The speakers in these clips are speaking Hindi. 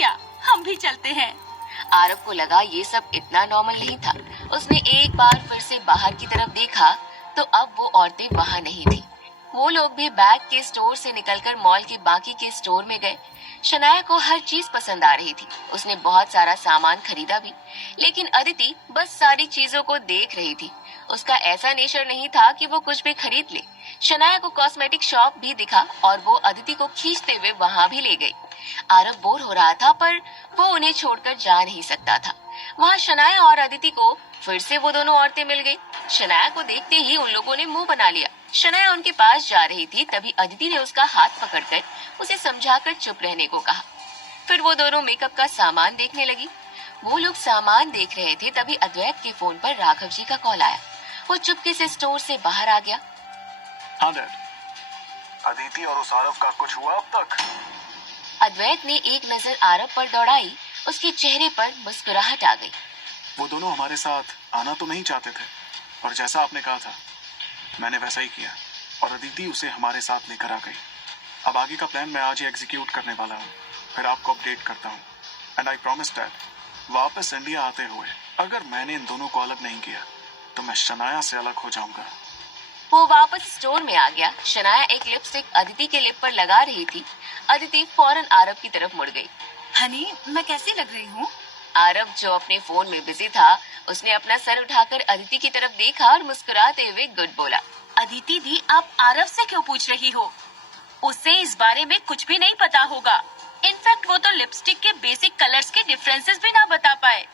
क्या, हम भी चलते हैं। आरव को लगा ये सब इतना नॉर्मल नहीं था। उसने एक बार फिर से बाहर की तरफ देखा तो अब वो औरतें वहाँ नहीं थी। वो लोग भी बैग के स्टोर से निकलकर मॉल के बाकी के स्टोर में गए। शनाया को हर चीज पसंद आ रही थी। उसने बहुत सारा सामान खरीदा भी, लेकिन अदिति बस सारी चीजों को देख रही थी। उसका ऐसा नेचर नहीं था कि वो कुछ भी खरीद ले। शनाया को कॉस्मेटिक शॉप भी दिखा और वो अदिति को खींचते हुए वहाँ भी ले गई। आरव बोर हो रहा था पर वो उन्हें छोड़कर जा नहीं सकता था। वहाँ शनाया और अदिति को फिर से वो दोनों औरतें मिल गई। शनाया को देखते ही उन लोगों ने मुंह बना लिया। शनाया उनके पास जा रही थी, तभी अदिति ने उसका हाथ पकड़कर उसे समझाकर चुप रहने को कहा। फिर वो दोनों मेकअप का सामान देखने लगी। वो लोग सामान देख रहे थे, तभी अद्वैत के फोन पर राघव जी का कॉल आया। वो चुपके से स्टोर से बाहर आ गया। हाँ डैड, अदिति और उस आरव का कुछ हुआ अब तक? अद्वैत ने एक नजर आरव पर दौड़ाई। उसके चेहरे पर मुस्कुराहट आ गई। वो दोनों हमारे साथ आना तो नहीं चाहते थे, पर जैसा आपने कहा था मैंने वैसा ही किया और अदिति उसे हमारे साथ लेकर आ गई। अब आगे का प्लान मैं आज ही एग्जीक्यूट करने वाला हूँ, फिर आपको अपडेट करता हूँ। एंड आई प्रॉमिस डैड, वापस इंडिया आते हुए अगर मैंने इन दोनों को अलग नहीं किया तो मैं शनाया से अलग हो जाऊंगा। वो वापस स्टोर में आ गया। शनाया एक लिपस्टिक अदिति के लिप पर लगा रही थी। अदिति फौरन आरव की तरफ मुड़ गई। हनी, मैं कैसी लग रही हूँ? आरव जो अपने फोन में बिजी था, उसने अपना सर उठाकर अदिति की तरफ देखा और मुस्कुराते हुए गुड बोला। अदिति दी, आप आरव से क्यों पूछ रही हो? उसे इस बारे में कुछ भी नहीं पता होगा। इनफैक्ट वो तो लिपस्टिक के बेसिक कलर्स के डिफरेंसेस भी ना बता पाए।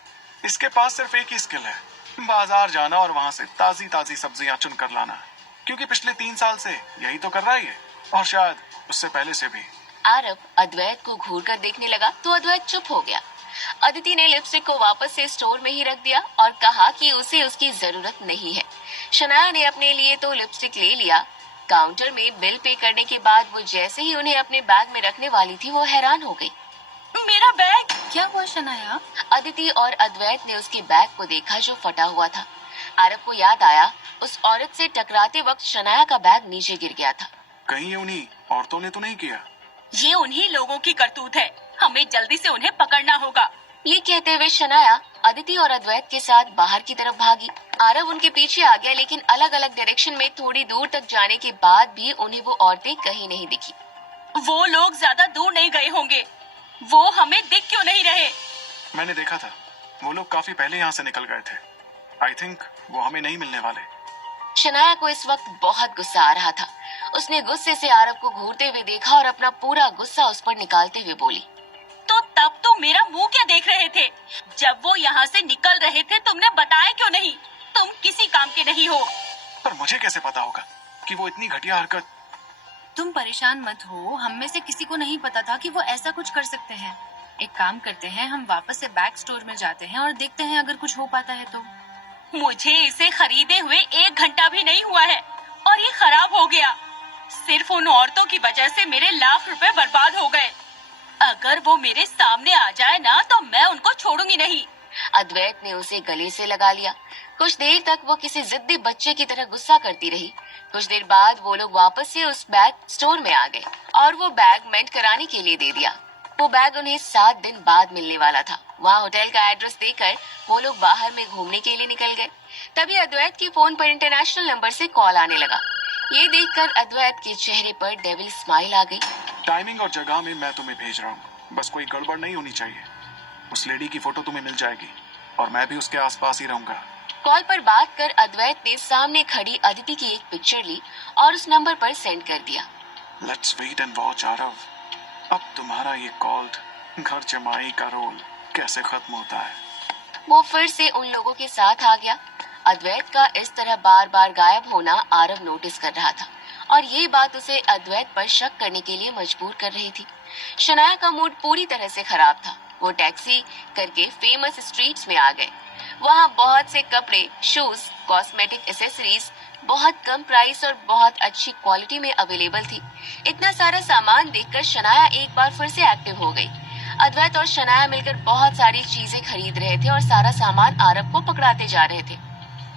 इसके पास सिर्फ एक ही स्किल है, बाजार जाना और वहाँ से ताजी ताजी सब्जियां चुन कर लाना, क्योंकि पिछले 3 साल से यही तो कर रहा है और शायद उससे पहले से भी। आरव अद्वैत को घूर कर देखने लगा तो अद्वैत चुप हो गया। अदिति ने लिपस्टिक को वापस से स्टोर में ही रख दिया और कहा कि उसे उसकी जरूरत नहीं है। शनाया ने अपने लिए तो लिपस्टिक ले लिया। काउंटर में बिल पे करने के बाद वो जैसे ही उन्हें अपने बैग में रखने वाली थी, वो हैरान हो गई। मेरा बैग! क्या हुआ शनाया? अदिति और अद्वैत ने उसके बैग को देखा जो फटा हुआ था। आरव को याद आया, उस औरत से टकराते वक्त शनाया का बैग नीचे गिर गया था। कहीं ये उन्हीं औरतों ने तो नहीं किया? ये उन्हीं लोगों की करतूत है, हमें जल्दी से उन्हें पकड़ना होगा। ये कहते हुए शनाया अदिति और अद्वैत के साथ बाहर की तरफ भागी। आरव उनके पीछे आ गया, लेकिन अलग अलग डायरेक्शन में थोड़ी दूर तक जाने के बाद भी उन्हें वो औरतें कहीं नहीं दिखी। वो लोग ज्यादा दूर नहीं गए होंगे। वो हमें दिख क्यों नहीं रहे? मैंने देखा था, वो लोग काफी पहले यहाँ से निकल गए थे। आई थिंक वो हमें नहीं मिलने वाले। शनाया को इस वक्त बहुत गुस्सा आ रहा था। उसने गुस्से से आरव को घूरते हुए देखा और अपना पूरा गुस्सा उस पर निकालते हुए बोली। तो तब तुम मेरा मुंह क्या देख रहे थे? जब वो यहाँ से निकल रहे थे तुमने बताया क्यों नहीं? तुम किसी काम के नहीं हो। पर मुझे कैसे पता होगा कि वो इतनी घटिया हरकत। तुम परेशान मत हो, हम में से किसी को नहीं पता था कि वो ऐसा कुछ कर सकते हैं। एक काम करते हैं, हम वापस से बैक स्टोर में जाते हैं और देखते हैं अगर कुछ हो पाता है तो। मुझे इसे खरीदे हुए 1 घंटा भी नहीं हुआ है और ये खराब हो गया। सिर्फ उन औरतों की वजह से मेरे लाख रुपए बर्बाद हो गए। अगर वो मेरे सामने आ जाए ना तो मैं उनको छोड़ूंगी नहीं। अद्वैत ने उसे गले से लगा लिया। कुछ देर तक वो किसी जिद्दी बच्चे की तरह गुस्सा करती रही। कुछ देर बाद वो लोग वापस से उस बैग स्टोर में आ गए और वो बैग मेंट कराने के लिए दे दिया। वो बैग उन्हें 7 दिन बाद मिलने वाला था। वहाँ होटल का एड्रेस देकर वो लोग बाहर में घूमने के लिए निकल गए। तभी अद्वैत के फोन पर इंटरनेशनल नंबर से कॉल आने लगा। ये देखकर अद्वैत के चेहरे पर डेविल स्माइल आ गई। टाइमिंग और जगह में मैं तुम्हें भेज रहा हूँ, बस कोई गड़बड़ नहीं होनी चाहिए। उस लेडी की फोटो तुम्हें मिल जाएगी और मैं भी उसके आसपास ही रहूंगा। कॉल पर बात कर अद्वैत ने सामने खड़ी अदिति की एक पिक्चर ली और उस नंबर पर सेंड कर दिया। Let's wait and watch Aarav, अब तुम्हारा ये कॉल्ड घर जमाई का रोल कैसे खत्म होता है। वो फिर से उन लोगों के साथ आ गया। अद्वैत का इस तरह बार बार गायब होना आरव नोटिस कर रहा था और ये बात उसे अद्वैत पर शक करने के लिए मजबूर कर रही थी। शनाया का मूड पूरी तरह से खराब था। वो टैक्सी करके फेमस स्ट्रीट्स में आ गए। वहाँ बहुत से कपड़े, शूज, कॉस्मेटिक एसेसरीज बहुत कम प्राइस और बहुत अच्छी क्वालिटी में अवेलेबल थी। इतना सारा सामान देखकर शनाया एक बार फिर से एक्टिव हो गई। अद्वैत और शनाया मिलकर बहुत सारी चीजें खरीद रहे थे और सारा सामान आरव को पकड़ाते जा रहे थे।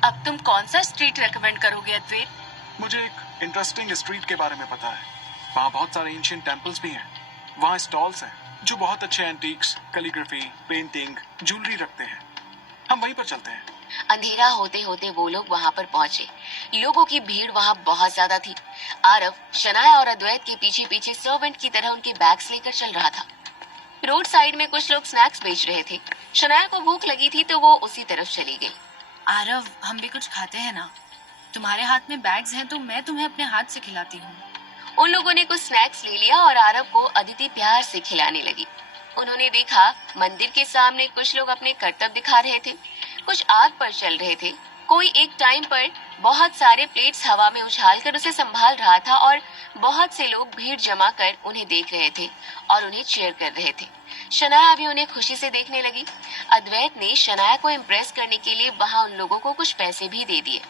अब तुम कौन सा स्ट्रीट रेकमेंड करोगे अद्वैत? मुझे एक इंटरेस्टिंग स्ट्रीट के बारे में पता है। वहाँ बहुत सारे एंशिएंट टेम्पल्स भी हैं। वहाँ स्टॉल्स हैं जो बहुत अच्छे एंटीक्स, कैलीग्राफी, पेंटिंग, ज्वेलरी रखते हैं। हम वहीं पर चलते हैं। अंधेरा होते होते वो लोग वहां पर पहुंचे। लोगों की भीड़ वहां बहुत ज्यादा थी। आरव शनाया और अद्वैत के पीछे पीछे सर्वेंट की तरह उनके बैग्स लेकर चल रहा था। रोड साइड में कुछ लोग स्नैक्स बेच रहे थे। शनाया को भूख लगी थी तो वो उसी तरफ चली गई। आरव, हम भी कुछ खाते हैं ना? तुम्हारे हाथ में बैग्स हैं तो मैं तुम्हें अपने हाथ से खिलाती हूँ। उन लोगों ने कुछ स्नैक्स ले लिया और आरव को अदिति प्यार से खिलाने लगी। उन्होंने देखा मंदिर के सामने कुछ लोग अपने करतब दिखा रहे थे, कुछ आग पर चल रहे थे। कोई एक टाइम पर बहुत सारे प्लेट्स हवा में उछालकर उसे संभाल रहा था और बहुत से लोग भीड़ जमा कर उन्हें देख रहे थे और उन्हें चीयर कर रहे थे। शनाया भी उन्हें खुशी से देखने लगी। अद्वैत ने शनाया को इम्प्रेस करने के लिए वहां उन लोगों को कुछ पैसे भी दे दिए।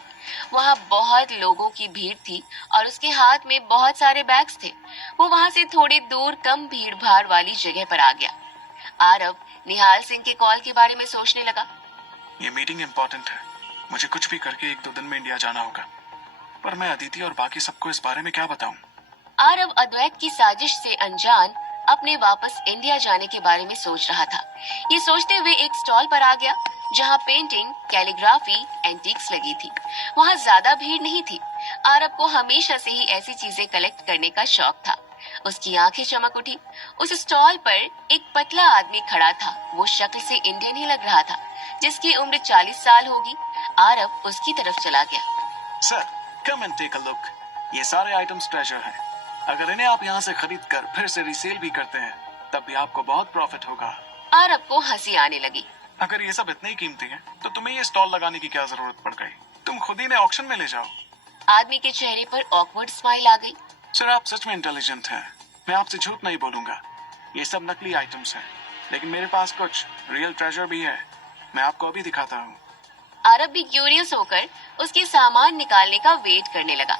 वहां बहुत लोगों की भीड़ थी और उसके हाथ में बहुत सारे बैग्स थे। वो वहां से थोड़ी दूर कम भीड़ भाड़ वाली जगह पर आ गया। आरव निहाल सिंह के कॉल के बारे में सोचने लगा। ये मीटिंग इम्पोर्टेंट है। मुझे कुछ भी करके 1-2 दिन में इंडिया जाना होगा। पर मैं अदिति और बाकी सबको इस बारे में क्या बताऊं? आरव अद्वैत की साजिश से अनजान अपने वापस इंडिया जाने के बारे में सोच रहा था। ये सोचते हुए एक स्टॉल पर आ गया जहां पेंटिंग, कैलीग्राफी, एंटीक्स लगी थी। वहां ज्यादा भीड़ नहीं थी। आरव को हमेशा से ही ऐसी चीजें कलेक्ट करने का शौक था। उसकी आंखें चमक उठी। उस स्टॉल पर एक पतला आदमी खड़ा था। वो शक्ल से इंडियन ही लग रहा था, जिसकी उम्र 40 साल होगी। आरव उसकी तरफ चला गया। Sir, come and take a look. ये सारे आइटम्स ट्रेजर हैं। अगर इन्हें आप यहाँ से खरीद कर फिर से रीसेल भी करते हैं, तब भी आपको बहुत प्रॉफिट होगा। आरव को हंसी आने लगी। अगर ये सब इतने ही कीमती हैं, तो तुम्हें ये स्टॉल लगाने की क्या जरूरत पड़ गई? तुम खुद ही इन्हें ऑक्शन में ले जाओ। आदमी के चेहरे पर ऑकवर्ड स्माइल आ गई। सर, आप सच में इंटेलिजेंट हैं। मैं आपसे झूठ नहीं बोलूंगा। ये सब नकली आइटम्स हैं, लेकिन मेरे पास कुछ रियल ट्रेजर भी है। मैं आपको अभी दिखाता हूँ। आरव भी क्यूरियस होकर उसके सामान निकालने का वेट करने लगा।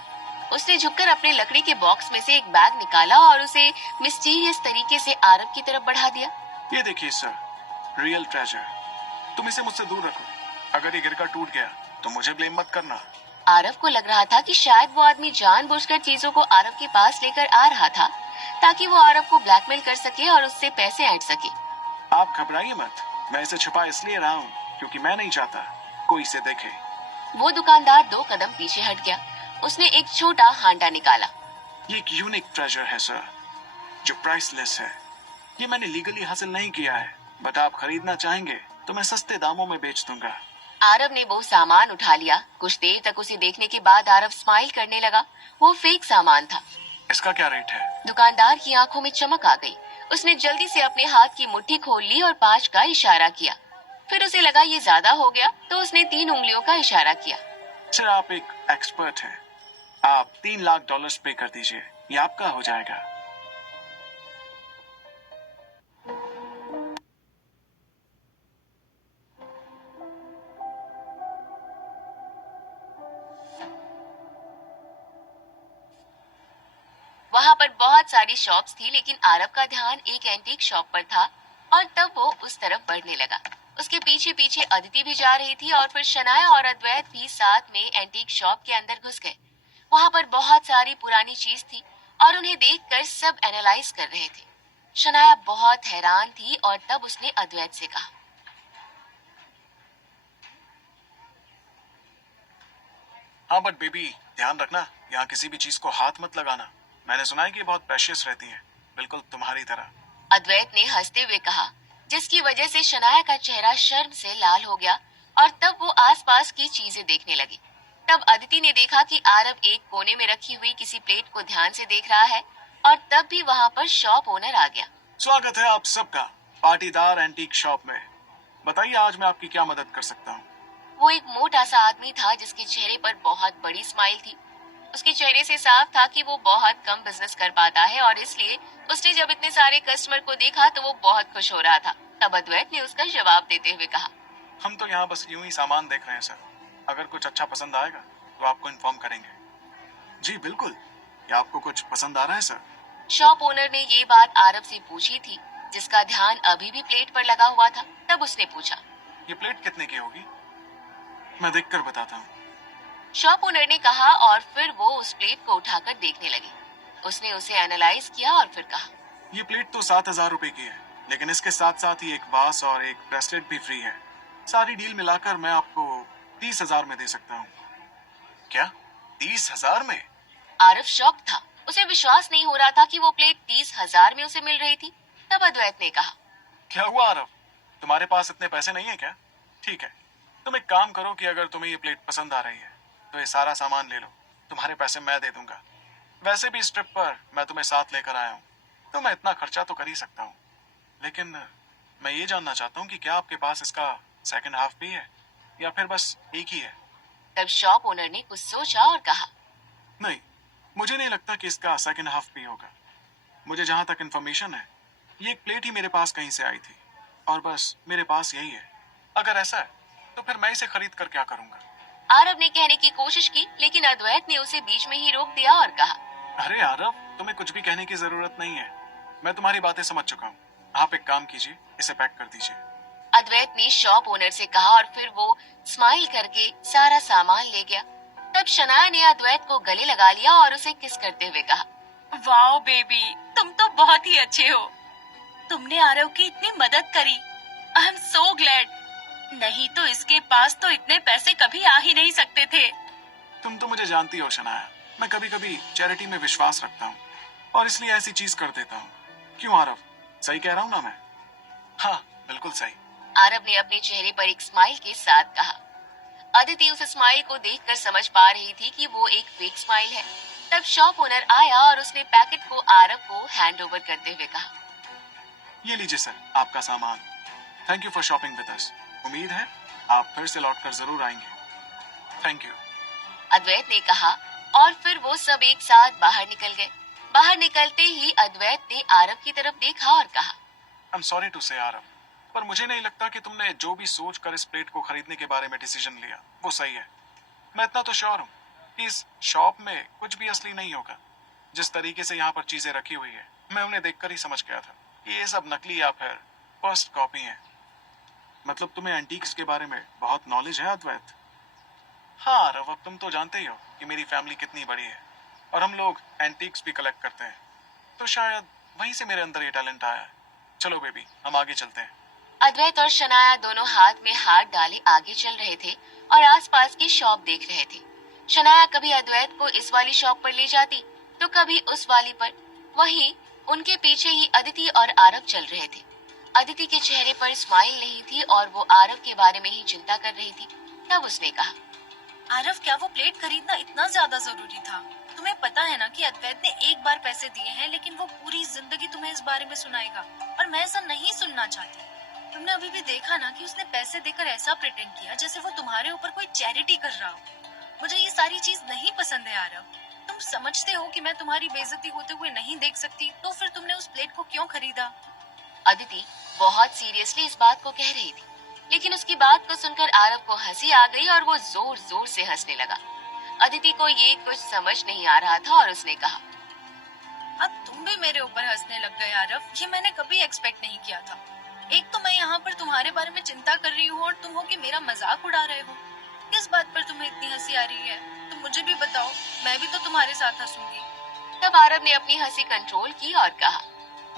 उसने झुककर अपने लकड़ी के बॉक्स में से एक बैग निकाला और उसे मिस्टीरियस तरीके से आरव की तरफ बढ़ा दिया। ये देखिए सर, रियल ट्रेजर। तुम इसे मुझसे दूर रखो। अगर ये गिरकर टूट गया तो मुझे ब्लेम मत करना। आरव को लग रहा था कि शायद वो आदमी जानबूझकर चीजों को आरव के पास लेकर आ रहा था ताकि वो आरव को ब्लैकमेल कर सके और उससे पैसे ऐंठ सके। आप घबराइए मत। मैं इसे छुपा इसलिए रहा हूँ क्योंकि मैं नहीं चाहता कोई इसे देखे। वो दुकानदार 2 कदम पीछे हट गया। उसने एक छोटा हांडा निकाला। ये एक यूनिक ट्रेजर है सर, जो प्राइसलेस है। ये मैंने लीगली हासिल नहीं किया है, बट आप खरीदना चाहेंगे तो मैं सस्ते दामों में बेच दूंगा। आरव ने वो सामान उठा लिया। कुछ देर तक उसे देखने के बाद आरव स्माइल करने लगा। वो फेक सामान था। इसका क्या रेट है? दुकानदार की आंखों में चमक आ गई। उसने जल्दी से अपने हाथ की मुट्ठी खोल ली और 5 का इशारा किया। फिर उसे लगा ये ज्यादा हो गया तो उसने 3 उंगलियों का इशारा किया। सर, आप एक एक्सपर्ट हैं। आप $3 लाख पे कर दीजिए, ये आपका हो जाएगा। वहां पर बहुत सारी शॉप्स थी, लेकिन आरव का ध्यान एक एंटीक शॉप पर था और तब वो उस तरफ बढ़ने लगा। उसके पीछे पीछे अदिति भी जा रही थी और फिर शनाया और अद्वैत भी साथ में एंटीक शॉप के अंदर घुस गए। वहां पर बहुत सारी पुरानी चीज थी और उन्हें देखकर सब एनालाइज कर रहे थे। शनाया बहुत हैरान थी और तब उसने अद्वैत से कहा, हाँ, बट बेबी ध्यान रखना, यहाँ किसी भी चीज को हाथ मत लगाना। मैंने सुना है कि ये बहुत प्रेशियस रहती है, बिल्कुल तुम्हारी तरह। अद्वैत ने हंसते हुए कहा, जिसकी वजह से शनाया का चेहरा शर्म से लाल हो गया और तब वो आसपास की चीजें देखने लगी। तब अदिति ने देखा कि आरव एक कोने में रखी हुई किसी प्लेट को ध्यान से देख रहा है और तब भी वहां पर शॉप ओनर आ गया। स्वागत है आप सबका पाटीदार एंटीक शॉप में। बताइए आज मैं आपकी क्या मदद कर सकता हूँ? वो एक मोटा सा आदमी था जिसके चेहरे पर बहुत बड़ी स्माइल थी। उसके चेहरे से साफ था कि वो बहुत कम बिजनेस कर पाता है और इसलिए उसने जब इतने सारे कस्टमर को देखा तो वो बहुत खुश हो रहा था। तब अद्वैत ने उसका जवाब देते हुए कहा, हम तो यहाँ बस यूं ही सामान देख रहे हैं सर। अगर कुछ अच्छा पसंद आएगा तो आपको इन्फॉर्म करेंगे। जी बिल्कुल, क्या आपको कुछ पसंद आ रहा है सर? शॉप ओनर ने ये बात आरव से पूछी थी, जिसका ध्यान अभी भी प्लेट पर लगा हुआ था। तब उसने पूछा, ये प्लेट कितने की होगी? मैं देखकर बताता हूँ। शॉप ओनर ने कहा और फिर वो उस प्लेट को उठाकर देखने लगी। उसने उसे एनालाइज किया और फिर कहा, ये प्लेट तो 7,000 रुपए की है, लेकिन इसके साथ साथ ही एक वास और एक ब्रेसलेट भी फ्री है। सारी डील मिलाकर मैं आपको 30,000 में दे सकता हूँ। क्या 30,000 में? आरव शॉक था। उसे विश्वास नहीं हो रहा था कि वो प्लेट 30,000 में उसे मिल रही थी। तब अद्वैत ने कहा, क्या हुआ आरव, तुम्हारे पास इतने पैसे नहीं है क्या? ठीक है, तुम एक काम करो कि अगर तुम्हें ये प्लेट पसंद आ रही है तो ये सारा सामान ले लो, तुम्हारे पैसे मैं दे दूंगा। वैसे भी इस ट्रिप पर मैं तुम्हें साथ लेकर आया हूँ, तो मैं इतना खर्चा तो कर ही सकता हूँ। लेकिन मैं ये जानना चाहता हूँ कि क्या आपके पास इसका सेकंड हाफ भी है या फिर बस एक ही है? तब शॉप ओनर ने कुछ सोचा और कहा, नहीं, मुझे नहीं लगता कि इसका सेकंड हाफ भी होगा। मुझे जहां तक इन्फॉर्मेशन है, ये एक प्लेट ही मेरे पास कहीं से आई थी और बस मेरे पास यही है। अगर ऐसा है तो फिर मैं इसे खरीद कर क्या करूंगा? आरव ने कहने की कोशिश की, लेकिन अद्वैत ने उसे बीच में ही रोक दिया और कहा, अरे आरव, तुम्हें कुछ भी कहने की जरूरत नहीं है, मैं तुम्हारी बातें समझ चुका हूँ। आप एक काम कीजिए, इसे पैक कर दीजिए। अद्वैत ने शॉप ओनर से कहा और फिर वो स्माइल करके सारा सामान ले गया। तब शनाया ने अद्वैत को गले लगा लिया और उसे किस करते हुए कहा, वाओ बेबी, तुम तो बहुत ही अच्छे हो। तुमने आरव की इतनी मदद करी। I am so glad. नहीं तो इसके पास तो इतने पैसे कभी आ ही नहीं सकते थे। तुम तो मुझे जानती हो शनाया, मैं कभी कभी चैरिटी में विश्वास रखता हूँ और इसलिए ऐसी चीज कर देता हूँ। क्यों आरव, सही कह रहा हूँ ना मैं? हाँ, बिल्कुल सही। आरव ने अपने चेहरे पर एक स्माइल के साथ कहा। अदिति उस स्माइल को देखकर समझ पा रही थी कि वो एक फेक स्माइल है। तब शॉप ओनर आया और उसने पैकेट को आरव को हैंड ओवर करते हुए कहा, ये लीजिए सर, आपका सामान। Thank you for shopping with us. उम्मीद है आप फिर से लौटकर जरूर आएंगे। Thank you. अद्वैत ने कहा और फिर वो सब एक साथ बाहर निकल गए। बाहर निकलते ही अद्वैत ने आरव की तरफ देखा और कहा, आई एम सॉरी टू से आरव, पर मुझे नहीं लगता कि तुमने जो भी सोच कर इस प्लेट को खरीदने के बारे में डिसीजन लिया वो सही है। मैं इतना तो श्योर हूँ कि इस शॉप में कुछ भी असली नहीं होगा। जिस तरीके से यहाँ पर चीजें रखी हुई है, मैं उन्हें देखकर ही समझ गया था कि ये सब नकली या फिर फर्स्ट कॉपी है। मतलब तुम्हें एंटीक्स के बारे में बहुत नॉलेज है अद्वैत? हाँ आरव, अब तुम तो जानते ही हो कि मेरी फैमिली कितनी बड़ी है और हम लोग एंटीक्स भी कलेक्ट करते हैं, तो शायद वहीं से मेरे अंदर ये टैलेंट आया है। चलो बेबी, हम आगे चलते हैं। अद्वैत और शनाया दोनों हाथ में हाथ डाले आगे चल रहे थे और आसपास की शॉप देख रहे थे। शनाया कभी अद्वैत को इस वाली शॉप पर ले जाती तो कभी उस वाली पर। वहीं उनके पीछे ही अदिति और आरव चल रहे थे। अदिति के चेहरे पर स्माइल नहीं थी और वो आरव के बारे में ही चिंता कर रही थी। तब उसने कहा, आरव, क्या वो प्लेट खरीदना इतना ज्यादा जरूरी था? तुम्हें पता है ना कि अद्वैत ने एक बार पैसे दिए हैं, लेकिन वो पूरी जिंदगी तुम्हें इस बारे में सुनाएगा और मैं ऐसा नहीं सुनना चाहती। तुमने अभी भी देखा ना कि उसने पैसे देकर ऐसा प्रिटेंड किया जैसे वो तुम्हारे ऊपर कोई चैरिटी कर रहा हो। मुझे ये सारी चीज नहीं पसंद है आरव। तुम समझते हो कि मैं तुम्हारी बेइज्जती होते हुए नहीं देख सकती, तो फिर तुमने उस प्लेट को क्यों खरीदा? अदिति बहुत सीरियसली इस बात को कह रही थी, लेकिन उसकी बात को सुनकर आरव को हंसी आ गई और वो जोर जोर से हंसने लगा। अदिति को ये कुछ समझ नहीं आ रहा था और उसने कहा, अब तुम भी मेरे ऊपर हंसने लग गए आरव। ये मैंने कभी एक्सपेक्ट नहीं किया था। एक तो मैं यहाँ पर तुम्हारे बारे में चिंता कर रही हूँ और तुम हो कि मेरा मजाक उड़ा रहे हो। किस बात पर तुम्हें इतनी हंसी आ रही है? तुम मुझे भी बताओ, मैं भी तो तुम्हारे साथ हंसूंगी। तब आरव ने अपनी हंसी कंट्रोल की और कहा,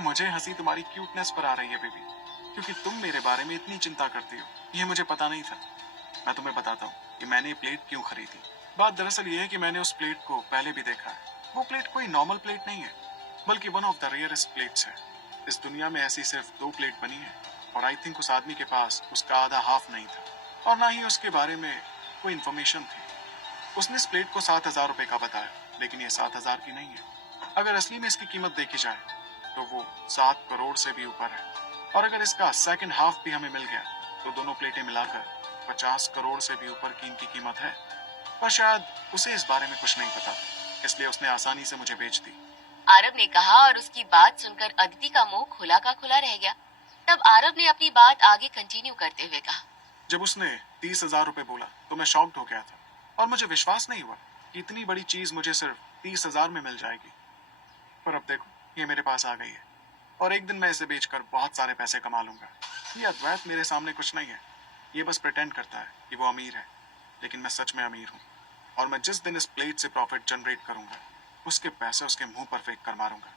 मुझे हंसी तुम्हारी क्यूटनेस पर आ रही है बेबी, क्योंकि तुम मेरे बारे में इतनी चिंता करती हो। ये मुझे पता नहीं था। मैं तुम्हें बताता हूँ कि मैंने ये प्लेट क्यों खरीदी। बात दरअसल ये है कि मैंने उस प्लेट को पहले भी देखा है। वो प्लेट कोई नॉर्मल प्लेट नहीं है, बल्कि one of the rarest plates है। इस दुनिया में ऐसी सिर्फ 2 प्लेट बनी है और आई थिंक उस आदमी के पास उसका आधा हाफ नहीं था और ना ही उसके बारे में कोई इन्फॉर्मेशन थी। उसने इस प्लेट को 7,000 रुपए का बताया, लेकिन ये 7,000 की नहीं है। अगर असली में इसकी कीमत देखी जाए तो वो 7 करोड़ से भी ऊपर है। और अगर इसका सेकंड हाफ भी हमें मिल गया तो दोनों प्लेटें मिलाकर 50 करोड़ से भी ऊपर की इनकी कीमत है। पर शायद उसे इस बारे में कुछ नहीं पता, इसलिए उसने आसानी से मुझे बेच दी। आरव ने कहा और उसकी बात सुनकर अदिति का मुंह खुला का खुला रह गया। तब आरव ने अपनी बात आगे कंटिन्यू करते हुए कहा, जब उसने 30,000 रुपए बोला तो मैं शॉक्ड हो गया था और मुझे विश्वास नहीं हुआ कि इतनी बड़ी चीज मुझे सिर्फ 30,000 में मिल जाएगी। पर अब देखो, ये मेरे पास आ गई है और एक दिन मैं इसे बेचकर बहुत सारे पैसे कमा लूंगा। ये अद्वैत मेरे सामने कुछ नहीं है, ये बस प्रिटेंड करता है कि वो अमीर है, लेकिन मैं सच में अमीर हूँ। और मैं जिस दिन इस प्लेट से प्रॉफिट जनरेट करूंगा, उसके पैसे उसके मुंह पर फेंक कर मारूंगा।